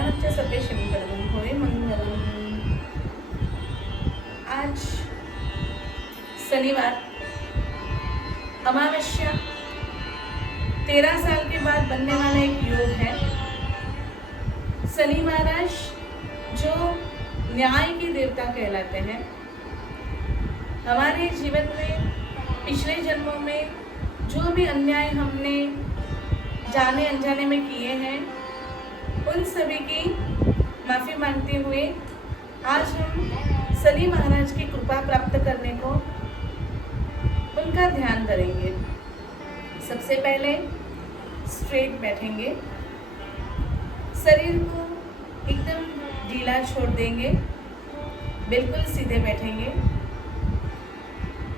कल्याणस्य सर्वेशमंगलं होय मंगलम। आज शनिवार अमावस्या 13 साल के बाद बनने वाला एक योग है। शनि महाराज जो न्याय के देवता कहलाते हैं, हमारे जीवन में पिछले जन्मों में जो भी अन्याय हमने जाने अनजाने में किए हैं, उन सभी की माफ़ी मांगते हुए आज हम शनि महाराज की कृपा प्राप्त करने को उनका ध्यान करेंगे। सबसे पहले स्ट्रेट बैठेंगे, शरीर को एकदम ढीला छोड़ देंगे, बिल्कुल सीधे बैठेंगे।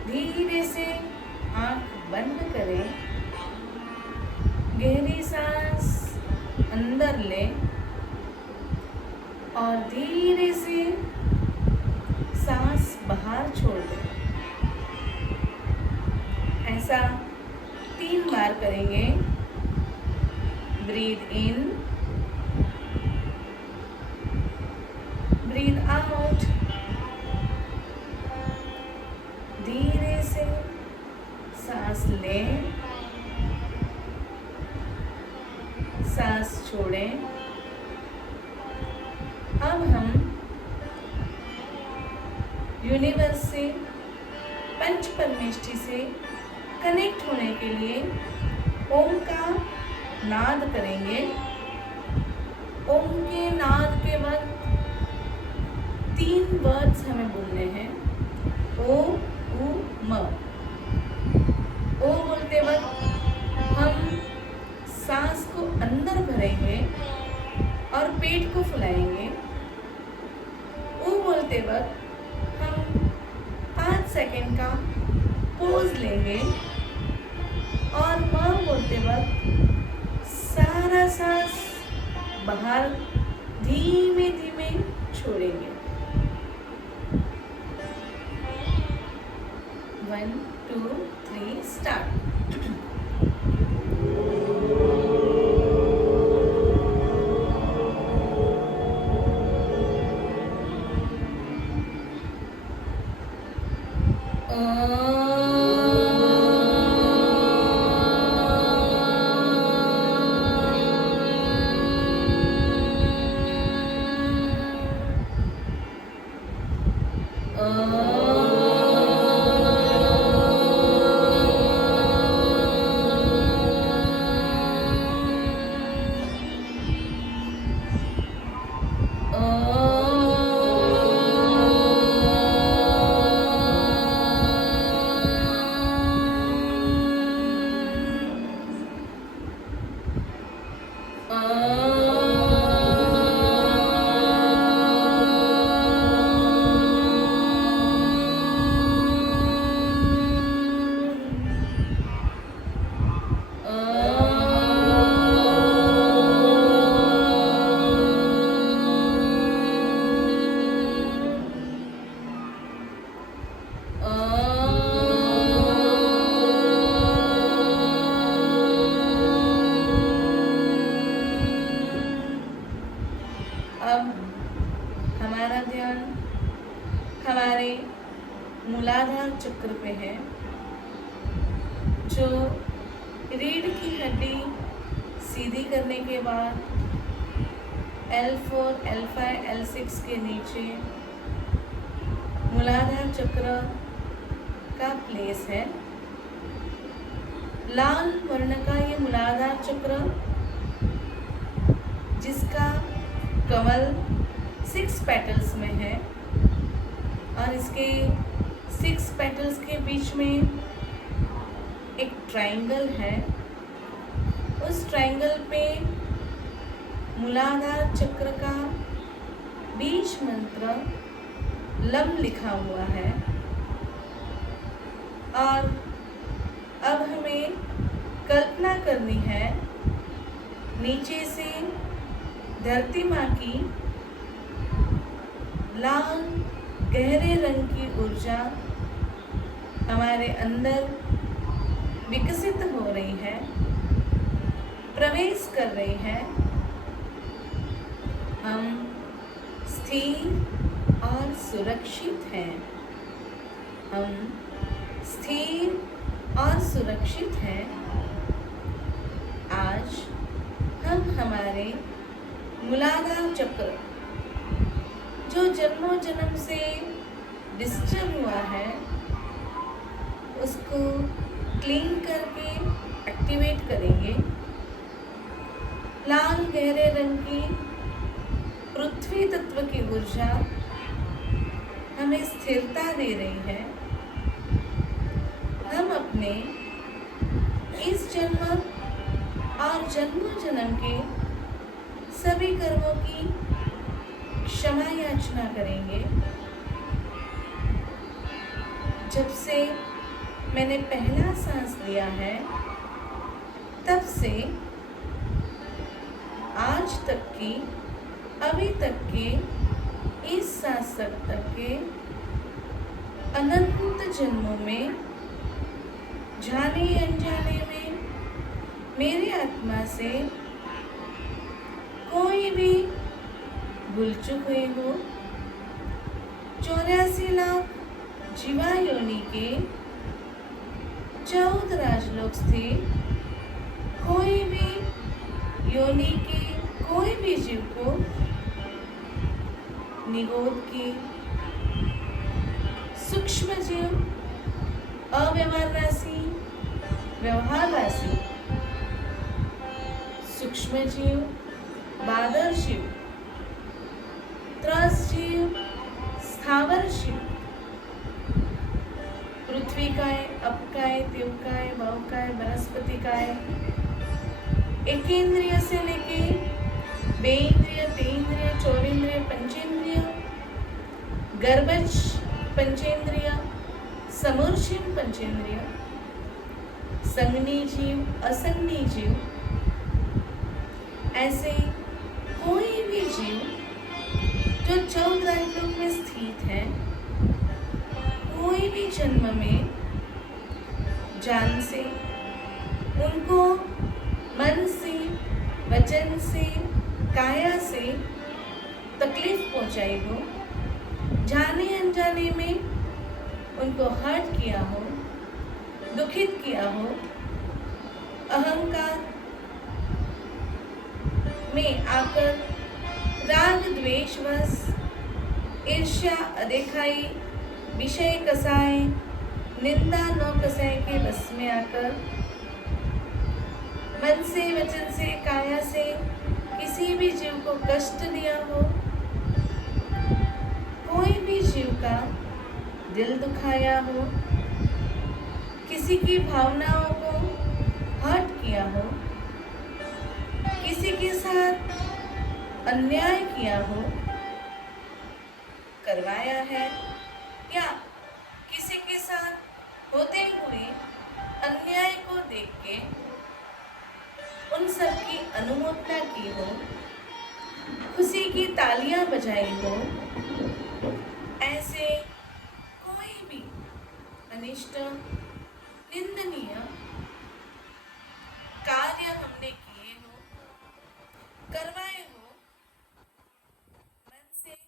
धीरे से आंख बंद करें, गहरी सांस अंदर लें और धीरे से सांस बाहर छोड़ दें। ऐसा 3 बार करेंगे। ब्रीथ इन, ब्रीथ आउट। धीरे से सांस लें, सांस छोड़ें। अब हम यूनिवर्स से, पंच परमेष्ठी से कनेक्ट होने के लिए ओम का नाद करेंगे। ओम के नाद के वक्त 3 वर्ड्स हमें बोलने हैं। ओ, उ, म। ओ बोलते वक्त हम सांस को अंदर भरेंगे और पेट को फुलाएंगे। उ बोलते वक्त हम 5 सेकंड का पोज लेंगे और म बोलते वक्त सारा सांस बाहर धीमे धीमे छोड़ेंगे। 1 2 3 स्टार्ट। अब हमारा ध्यान हमारे मूलाधार चक्र पे है, जो रीढ़ की हड्डी सीधी करने के बाद L4, L5, L6 के नीचे मूलाधार चक्र का प्लेस है। लाल वर्ण का ये मूलाधार चक्र, जिसका कमल 6 पेटल्स में है और इसके 6 पेटल्स के बीच में एक ट्रायंगल है। उस ट्रायंगल पे मूलाधार चक्र का बीज मंत्र लम लिखा हुआ है। और अब हमें कल्पना करनी है, नीचे से धरती माँ की लाल गहरे रंग की ऊर्जा हमारे अंदर विकसित हो रही है, प्रवेश कर रही है। हम स्थिर और सुरक्षित हैं। हम स्थिर और सुरक्षित हैं। आज हम हमारे मूलाधार चक्र जो जन्मों जन्म से डिस्टर्ब हुआ है उसको क्लीन करके एक्टिवेट करेंगे। लाल गहरे रंग की पृथ्वी तत्व की ऊर्जा हमें स्थिरता दे रही है। हम अपने इस जन्म और जन्मों जन्म के सभी कर्मों की क्षमा याचना करेंगे। जब से मैंने पहला सांस लिया है तब से आज तक की, अभी तक के, इस सांस तक के अनंत जन्मों में जाने अनजाने में मेरी आत्मा से कोई भी भूल चूक हुई हो, 84 लाख जीवा योनि के 14 राजलोक स्थित कोई भी योनि के कोई भी जीव को निगोद की, सूक्ष्म जीव, अव्यवहार राशि, व्यवहार राशि, सूक्ष्म जीव, बादल जीव, त्रस जीव, स्थावर जीव, पृथ्वी काय, अपकाय, देवकाय, भवकाय, वनस्पति काय, एकेंद्रिय से लेके बेंद्रिय, तेंद्रिय, चौरेंद्रिय, पंचेंद्रिय, गर्भज पंचेंद्रिय, समूर्चिम पंचेंद्रिय, संगनी जीव, असंगनी जीव, ऐसे कोई भी जीव जो 14 लोक में स्थित है, कोई भी जन्म में जान से उनको मन से, वचन से, काया से तकलीफ पहुंचाई हो, जाने अनजाने में उनको हर्ट किया हो, दुखित किया हो, अहंकार में आकर राग द्वेषवश, ईर्ष्या, अदेखाई, विषय कसाय, निंदा नौ कसाय के बस में आकर मन से, वचन से, काया से किसी भी जीव को कष्ट दिया हो, कोई भी जीव का दिल दुखाया हो, किसी की भावनाओं को हर्ट किया हो, किसी के साथ अन्याय किया हो, करवाया है या किसी के साथ होते हुए अन्याय को देख के उन सब की अनुमोदना की हो, खुशी की तालियां बजाई हो, ऐसे कोई भी अनिष्ट, निंदनीय कार्य हमने किए हो, करवाए हो, मन से,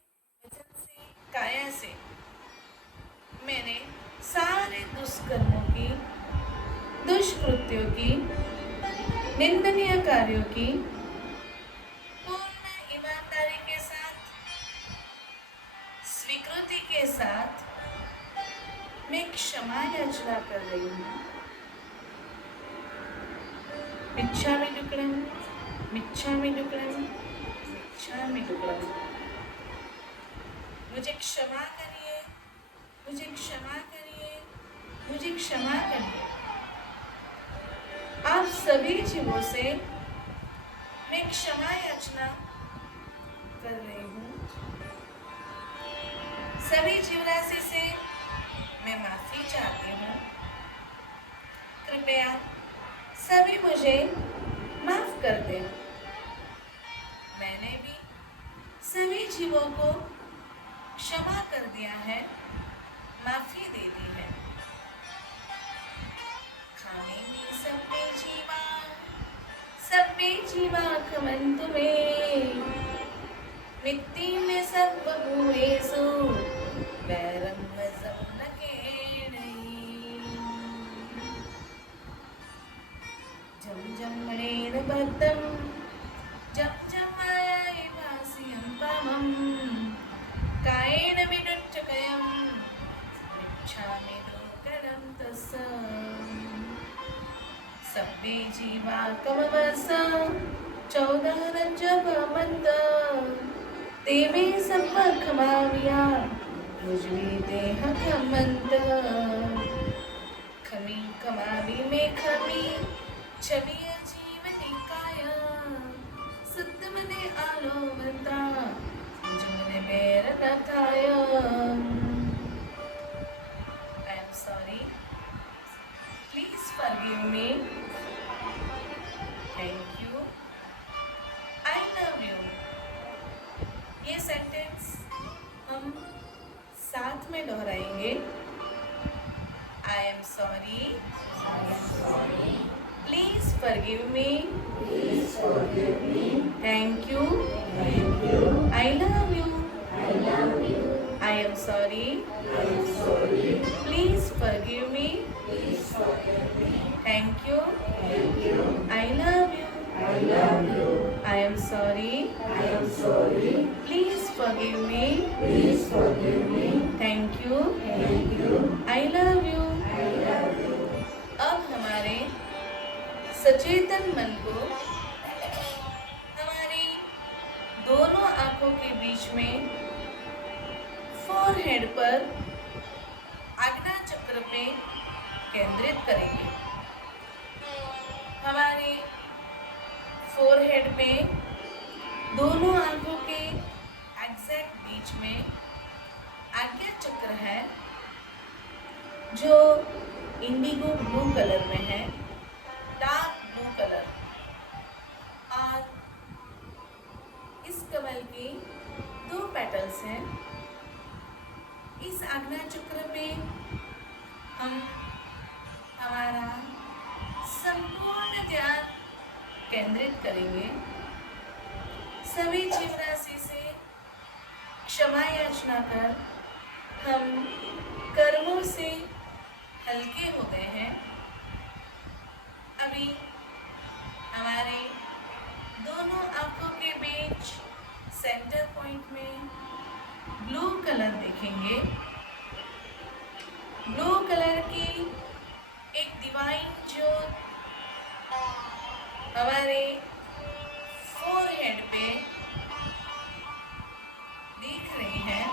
वचन से, काया से, मैंने सारे दुष्कर्मों की, दुष्कृत्यों की, निंदनीय कार्यों की पूर्ण ईमानदारी के साथ, स्वीकृति के साथ मैं क्षमा याचना कर रही हूँ। मिच्छामि दुक्कडम, मिच्छामि दुक्कडम, मिच्छामि दुक्कडम। मुझे क्षमा करिए, मुझे क्षमा करिए, मुझे क्षमा करिए। आप सभी जीवों से मैं क्षमा याचना कर रही हूँ। सभी जीव राशि से मैं माफी चाहती हूँ। कृपया सभी मुझे माफ कर दें। मैंने भी सभी जीवों को क्षमा कर दिया है, माफी दे दी है। सब्बे जीवा खमन्तु मे, मिट्टी में सर्वभूतेषु वैरं मजं न केणयि जं जं मणेन बद्धं जं जं मायायै भासयं पामं कायेन विनुच्यकयं मिच्छामि दुर्गणं तस्य सर्वे जीवा कमवस 14 रज्जवमन्त देवे संपखमाविया मुझे देह खमंत खमी कमावी में खमी छलिय जीवन निकाय सत्य मने आलो बता मुझे बेर न थाय I am sorry. Please forgive me. Thank you. I love you. ये सेंटेंस हम साथ में दोहराएंगे. I am sorry. Please forgive me. Thank you. I love you. I am sorry. Please forgive me. Thank you. I love you. I am sorry. Please forgive me. Thank you. I love you. अब हमारे सचेतन मन को हमारी दोनों आंखों के बीच में forehead पर आज्ञा चक्र पे केंद्रित करेंगे. हमारे फोरहेड में दोनों आंखों के एग्जैक्ट बीच में आज्ञा चक्र है जो इंडिगो ब्लू कलर में है, डार्क ब्लू कलर. और इस कमल की 2 पेटल्स हैं. इस आज्ञा चक्र पे हम हमारा संपूर्ण ध्यान केंद्रित करेंगे. सभी जीवराशि से क्षमा याचना कर हम कर्मों से हल्के हो गए हैं. अभी हमारे दोनों आंखों के बीच सेंटर पॉइंट में ब्लू कलर देखेंगे. ब्लू कलर की एक डिवाइन ज्योत हमारे फोरहेड पे दिख रही है.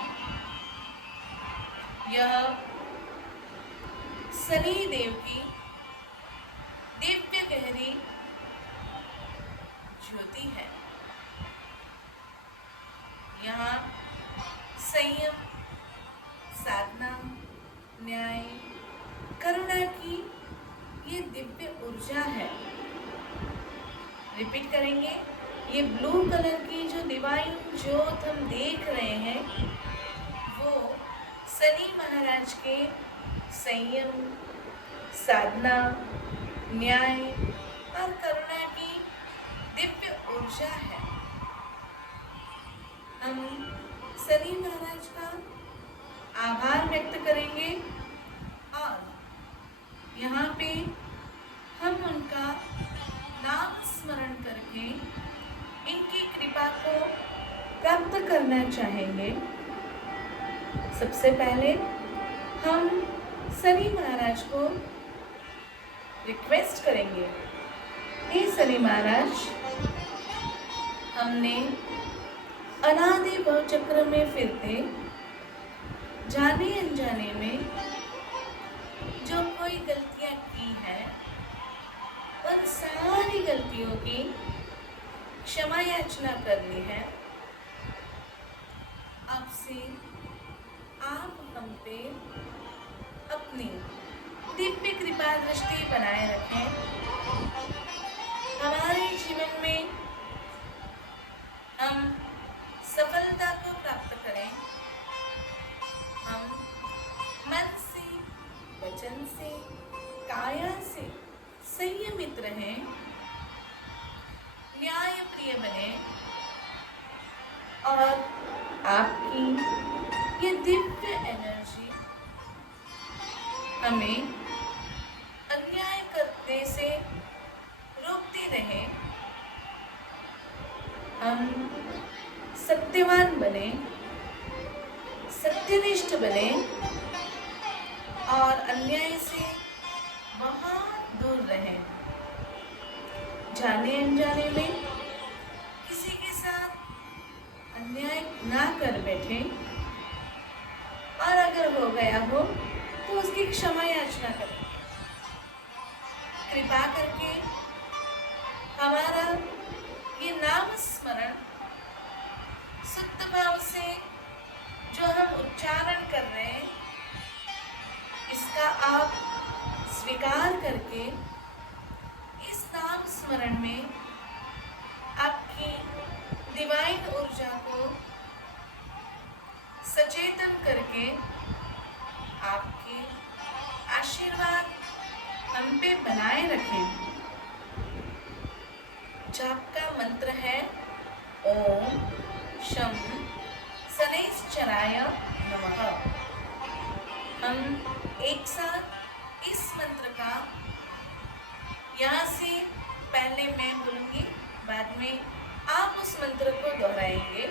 यह शनि देव की दिव्य गहरी ज्योति है. यहाँ संयम, साधना, न्याय, करुणा की ये दिव्य ऊर्जा है. रिपीट करेंगे. ये ब्लू कलर की जो डिवाइन ज्योत हम देख रहे हैं वो शनि महाराज के संयम, साधना, न्याय और करुणा की दिव्य ऊर्जा है. हम शनि महाराज का आभार व्यक्त करेंगे और यहाँ पे हम उनका नाम स्मरण करके इनकी कृपा को प्राप्त करना चाहेंगे. सबसे पहले हम शनि महाराज को रिक्वेस्ट करेंगे. हे शनि महाराज, हमने अनादि भव चक्र में फिरते जाने अनजाने में जो कोई गलतियां की है उन सारी गलतियों की क्षमा याचना करनी है. आपसे आप हम पे अपनी दिव्य कृपा दृष्टि बनाए रखें. हमारे जीवन में हम सफलता को प्राप्त करें. हम मन से, वचन से, काया से संयमित रहें, न्याय प्रिय बने, और आपकी ये दिव्य एनर्जी हमें अन्याय करने से रोकती रहे। हम सत्यवान बने, सत्यनिष्ठ बने और अन्याय से बहुत दूर रहें। जाने अनजाने में किसी के साथ अन्याय ना कर बैठे, और अगर हो गया हो तो उसकी क्षमा याचना करें। कृपा करके हमारा ये नाम स्मरण शुद्ध भाव से जो हम उच्चारण कर रहे हैं, इसका आप स्वीकार करके इस नाम स्मरण में आपकी डिवाइन ऊर्जा को सचेतन करके आपके आशीर्वाद हम पे बनाए रखें। जाप का मंत्र है ओम शं शनैश्चराय नमः। हम एक साथ इस मंत्र का यहाँ से पहले मैं बोलूँगी, बाद में आप उस मंत्र को दोहराएंगे।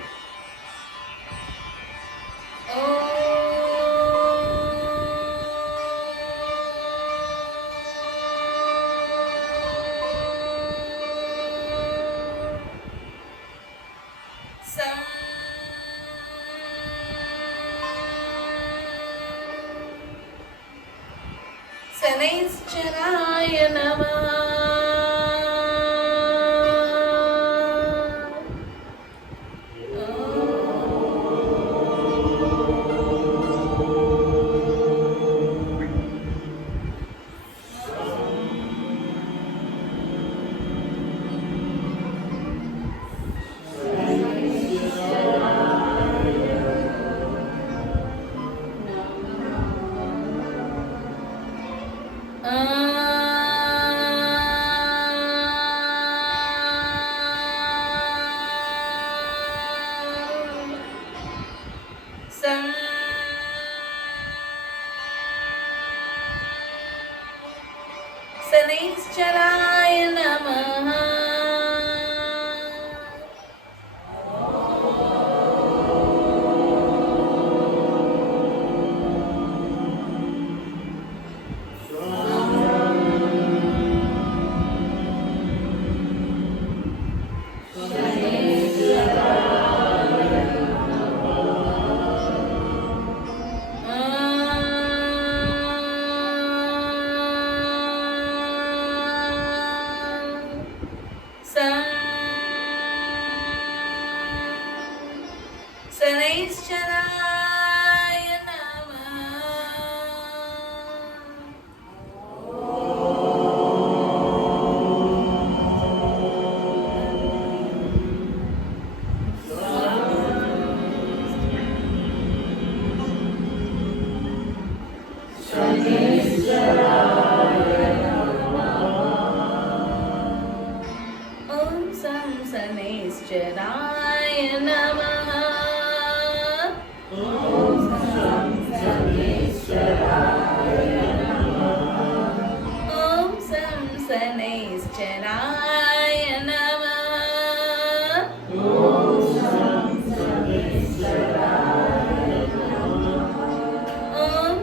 शनैश्चराय नमः। शनैश्चराय नमः। शनैश्चराय नमः। ओम शं शनैश्चराय नमः। ओम शं शनैश्चराय नमः। ओम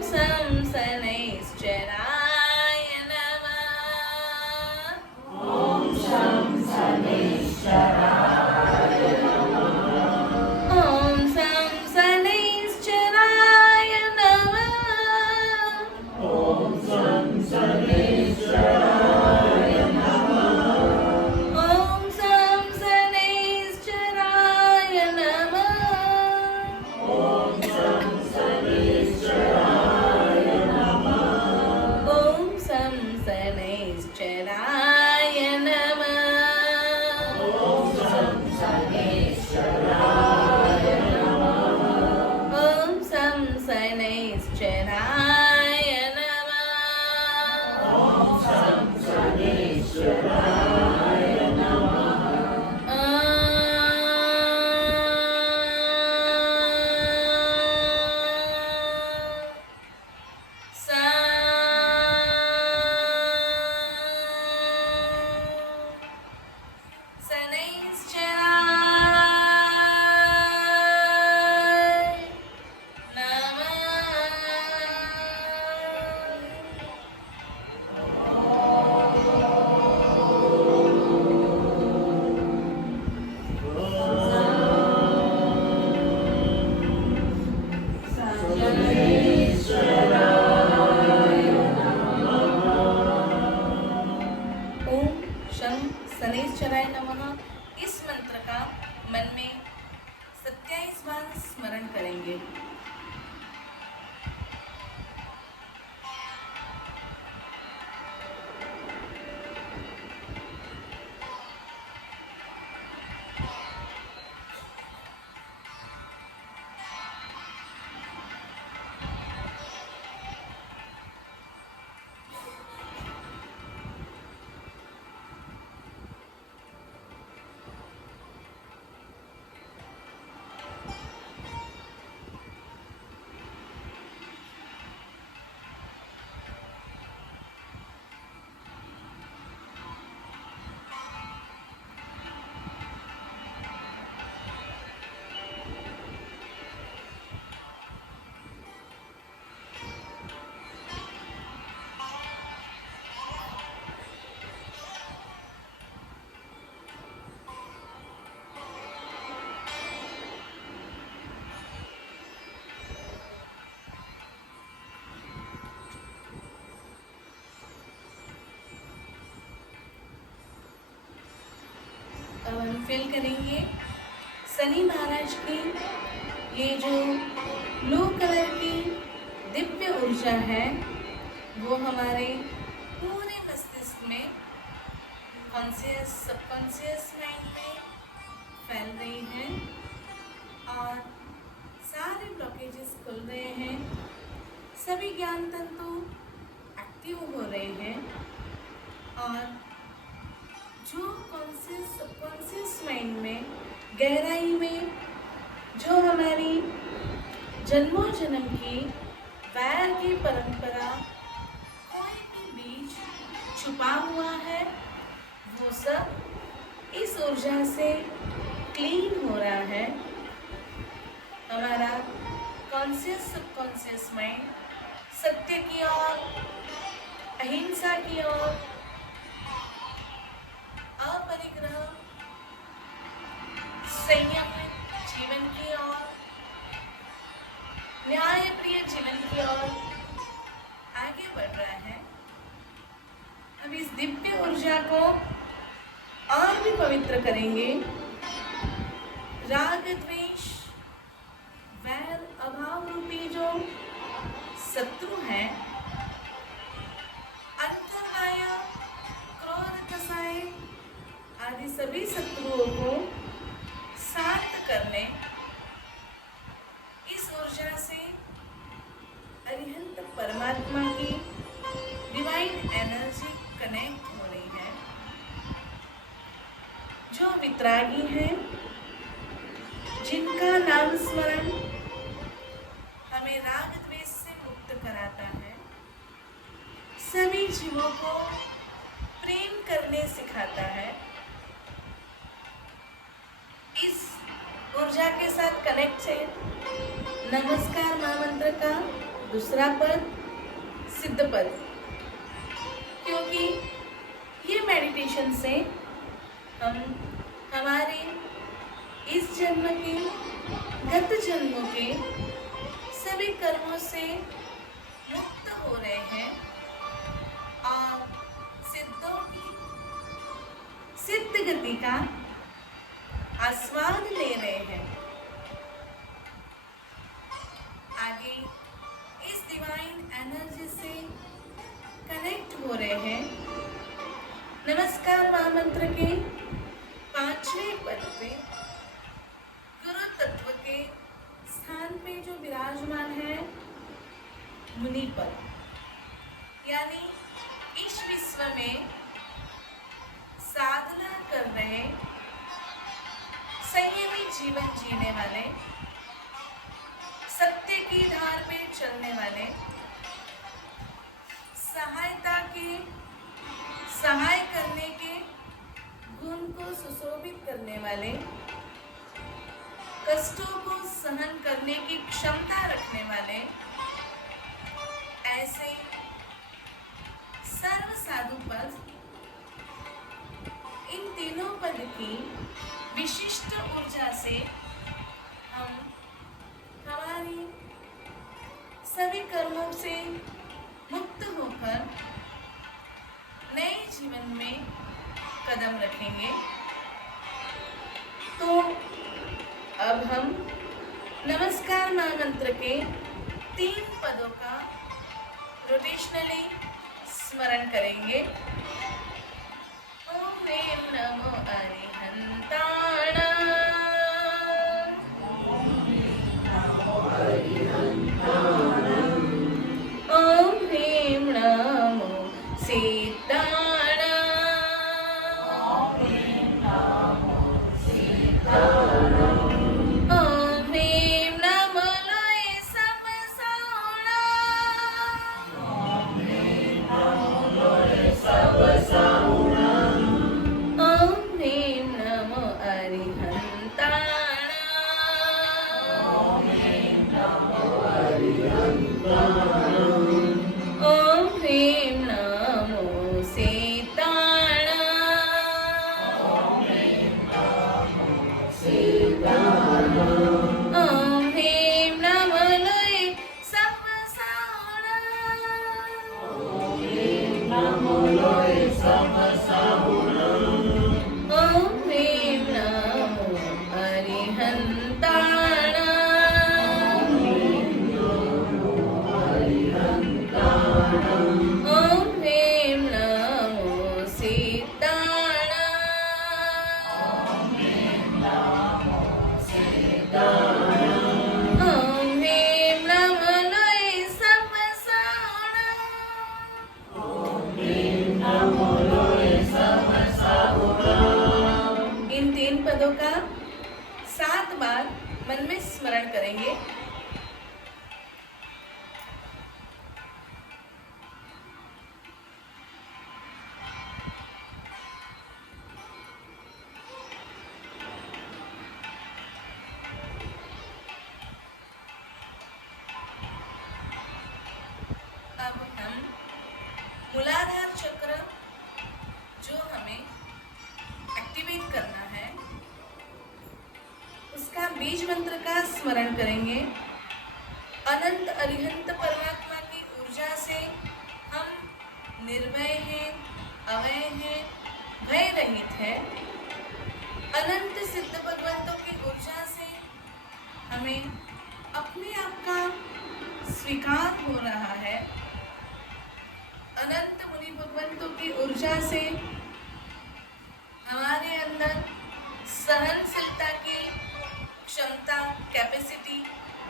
शं शनैश्चराय नमः। अब हम फील करेंगे शनि महाराज की ये जो ब्लू कलर की दिव्य ऊर्जा है वो हमारे पूरे मस्तिष्क में, कॉन्शियस सबकॉन्शियस माइंड में फैल रही है और सारे ब्लॉकेजेस खुल रहे हैं, सभी ज्ञान तंतु एक्टिव हो रहे हैं और जो कॉन्शियस सबकॉन्शियस माइंड में गहराई में जो हमारी जन्मों जन्म की वैर की परंपरा कोई भी बीज छुपा हुआ है वो सब इस ऊर्जा से क्लीन हो रहा है। हमारा कॉन्शियस सबकॉन्शियस माइंड सत्य की ओर, अहिंसा की ओर, अपरिग्रह, संयम जीवन की ओर, न्यायप्रिय जीवन की ओर आगे बढ़ रहा है। अब इस दिव्य ऊर्जा को और भी पवित्र करेंगे। राग द्वेष वैर अभाव रूपी जो शत्रु है, अंतर्माया क्रोध कसाय आदि सभी शत्रुओं को शांत करने इस ऊर्जा से अरिहंत परमात्मा की डिवाइन एनर्जी कनेक्ट हो रही है। जो वितरागी हैं, जिनका नाम स्मरण हमें राग द्वेष से मुक्त कराता है, सभी जीवों को प्रेम करने सिखाता है, इस ऊर्जा के साथ कनेक्ट है। नमस्कार महामंत्र का दूसरा पद सिद्ध पद, क्योंकि ये मेडिटेशन से हम हमारे इस जन्म के, गत जन्मों के सभी कर्मों से मुक्त हो रहे हैं और सिद्धों की सिद्ध गति का आस्वाद ले रहे हैं। आगे इस डिवाइन एनर्जी से कनेक्ट हो रहे हैं। नमस्कार महामंत्र के 5वें पद पे गुरु तत्व के स्थान पे जो विराजमान है मुनि पद, यानी इस विश्व में साधना कर रहे, संयमी जीवन जीने वाले, सत्य की धार पे चलने वाले, सहायता के, सहाय करने के गुण को सुशोभित करने वाले, कष्टों को सहन करने की क्षमता रखने वाले, ऐसे सर्व साधु पद, इन तीनों पद की विशिष्ट ऊर्जा से हम हमारी सभी कर्मों से मुक्त होकर नए जीवन में कदम रखेंगे। तो अब हम नमस्कार महामंत्र के 3 पदों का रोटेशनली स्मरण करेंगे। ओम ह्रीं नमो अरिहंताण, ओम ह्रीं नमो सीताण, ओम ह्रीं नमो लोय सब साउणा, ओम ह्रीं नमो अरिहंताण, ओम ह्रीं नमो सीताण, ओम ह्रीं नमो लोय सब साउणा, ओम ह्रीं एक्टिवेट करना है, उसका बीज मंत्र का स्मरण करेंगे। अनंत अरिहंत परमात्मा की ऊर्जा से हम निर्भय हैं, अभय हैं, भय रहित है। अनंत सिद्ध भगवंतों की ऊर्जा से हमें अपने आप का स्वीकार हो रहा है। अनंत मुनि भगवंतों की ऊर्जा से हमारे अंदर सहनशीलता की क्षमता, कैपेसिटी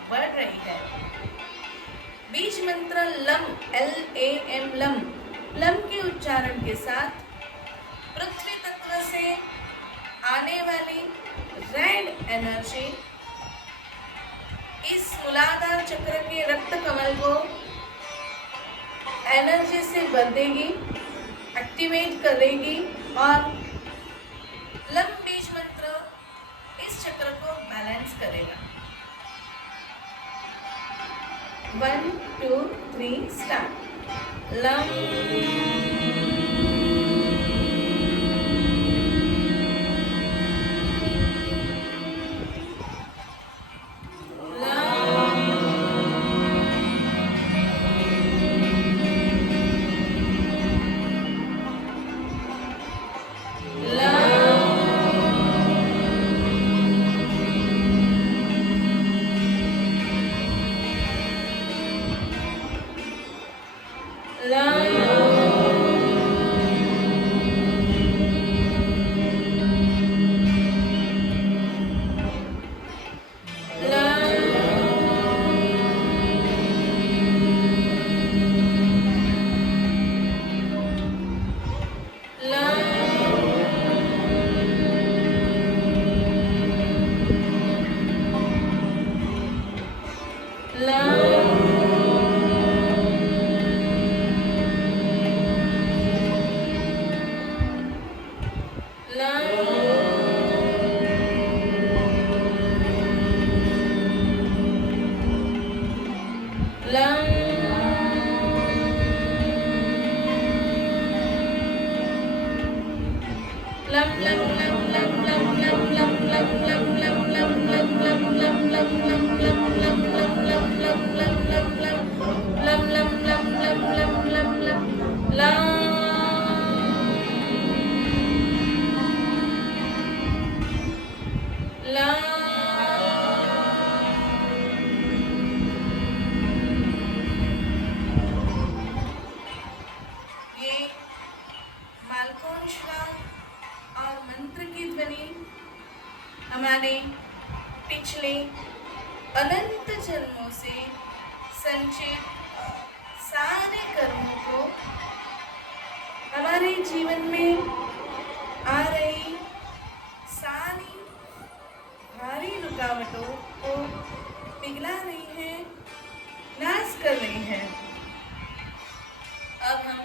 बढ़ रही है। बीज मंत्र लम, LAM, लम, लम के उच्चारण के साथ पृथ्वी तत्व से आने वाली रेड एनर्जी इस मूलाधार चक्र के रक्त कमल को एनर्जी से भर देगी, एक्टिवेट करेगी और लम बीज मंत्र इस चक्र को बैलेंस करेगा। 1 2 3 स्टार्ट। लम हमारे पिछले अनंत जन्मों से संचित सारे कर्मों को, हमारे जीवन में आ रही सारी भारी रुकावटों को पिघला रही है, नाश कर रही है। अब हम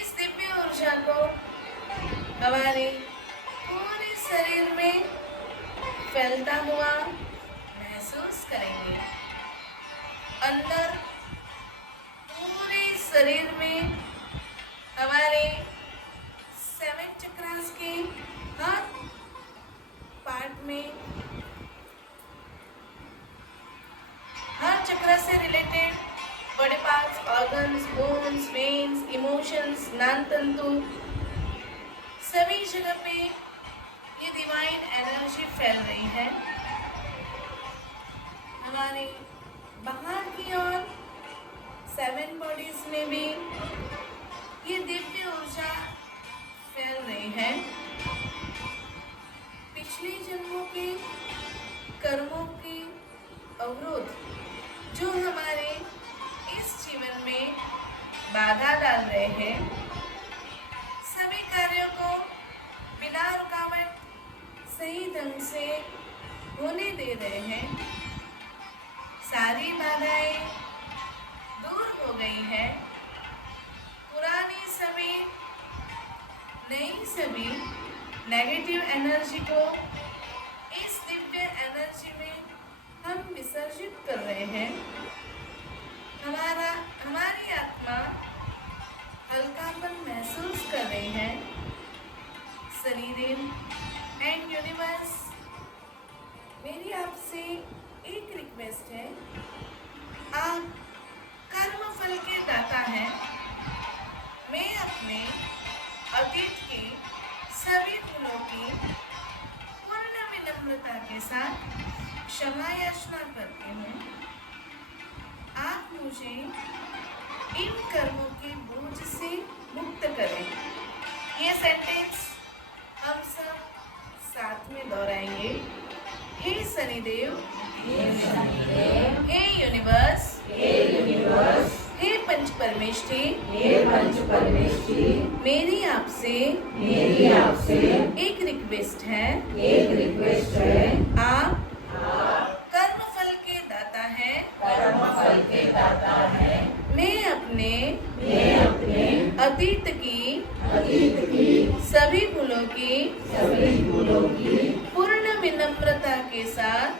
इस दिव्य ऊर्जा को हमारे पूरे शरीर में फैलता हुआ महसूस करेंगे। अंदर पूरे शरीर में हमारे 7 चक्रास के हर पार्ट में, हर चक्र से related body parts, organs, bones, veins, emotions, ज्ञान तंतु, सभी जगह पे ये डिवाइन एनर्जी फैल रही है। हमारे बाहर की ओर 7 बॉडीज में भी ये दिव्य ऊर्जा फैल रही है। पिछले जन्मों के कर्मों की अवरोध जो हमारे इस जीवन में बाधा डाल रहे हैं, सभी कार्यों को बिना रुकावट सही ढंग से होने दे रहे हैं। सारी बाधाएं दूर हो गई है। पुरानी सभी, नई सभी नेगेटिव एनर्जी को इस दिव्य एनर्जी में हम विसर्जित कर रहे हैं। हमारी आत्मा हल्कापन महसूस कर रही है। शनिदेव एंड यूनिवर्स, मेरी आपसे एक रिक्वेस्ट है। आप कर्म फल के दाता हैं। मैं अपने अतीत के सभी भूलों की पूर्ण विनम्रता के साथ क्षमा याचना करती हूँ। आप मुझे इन कर्मों के बोझ से मुक्त करें। ये सेंटेंस हम सब साथ में दोहराएंगे। हे शनिदेव, हे यूनिवर्स, हे पंच परमेष्ठी, मेरी आपसे एक रिक्वेस्ट है। आप कर्म फल के दाता हैं। मैं अपने अतीत की सभी भूलों की पूर्ण विनम्रता के साथ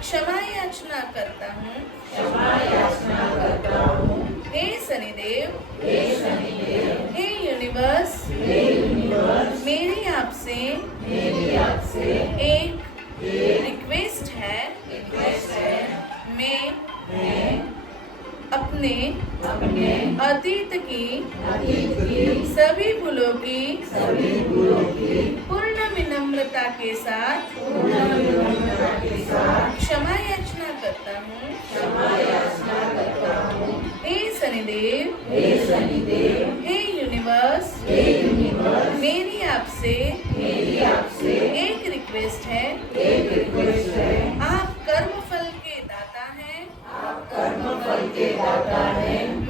क्षमा याचना करता हूँ। हे शनिदेव, हे यूनिवर्स, मेरी आपसे एक रिक्वेस्ट है। मैं अपने अतीत की सभी भूलों की पूर्ण विनम्रता के साथ क्षमा याचना करता हूँ। हे शनिदेव, हे यूनिवर्स, मेरी आपसे एक रिक्वेस्ट है। आप कर्म फल के दाता हैं।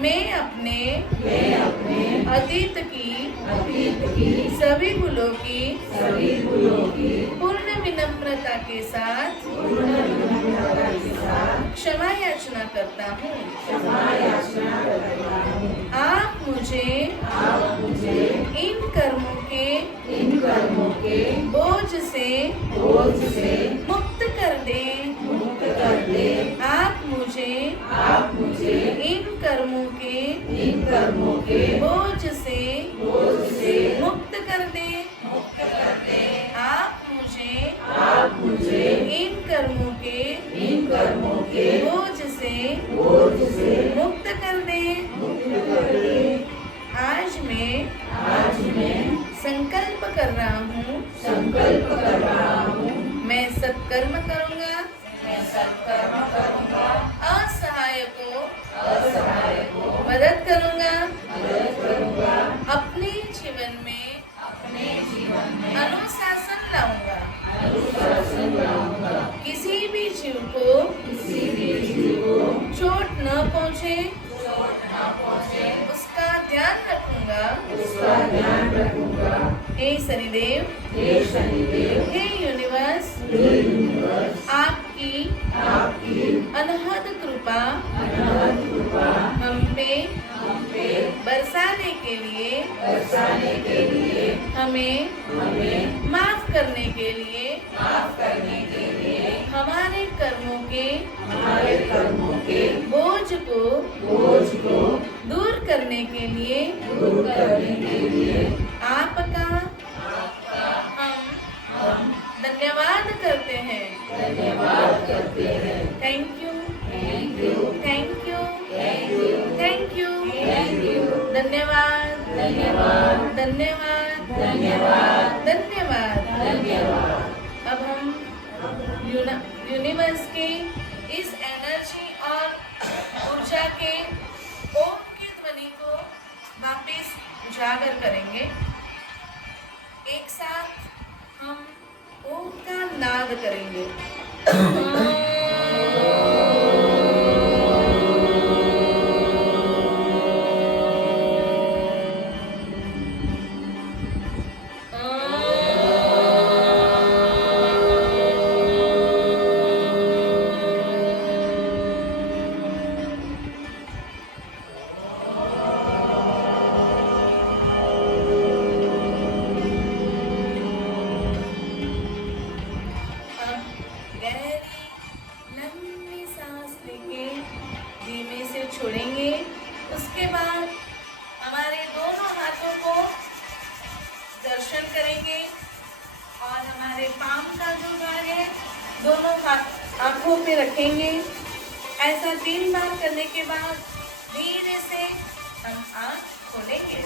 मैं अपने अतीत की सभी भूलों की पूर्ण विनम्रता के साथ क्षमा याचना करता हूँ। आप मुझे इन कर्मों के बोझ से मुक्त कर दें। आप मुझे इन कर्मों के बोझ से मुक्त कर दें। आप मुझे इन कर्मों के बोझ से मुक्त कर दें। आज मैं संकल्प कर रहा हूँ। मैं सत्कर्म करूँगा। असहाय को मदद करूँगा। अपने जीवन में अनुशासन लाऊंगा। किसी भी जीव को चोट न पहुँचे उसका ध्यान रखूंगा। हे शनिदेव, हे यूनिवर्स, आपकी अनहद कृपा हम पे बरसाने के लिए हमें माफ करने के लिए हमारे कर्मों के बोझ को दूर करने के लिए आपका हम धन्यवाद करते हैं। Thank you. धन्यवाद। अब हम यूनिवर्स के इस एनर्जी और ऊर्जा के ओम की ध्वनि को वापस उजागर करेंगे। एक साथ हम ओम का नाद करेंगे। छोड़ेंगे। उसके बाद हमारे दोनों हाथों को हमारे पाम का जो भाग है दोनों हाथ आंखों पे रखेंगे। ऐसा 3 बार करने के बाद धीरे से हम आँख खोलेंगे।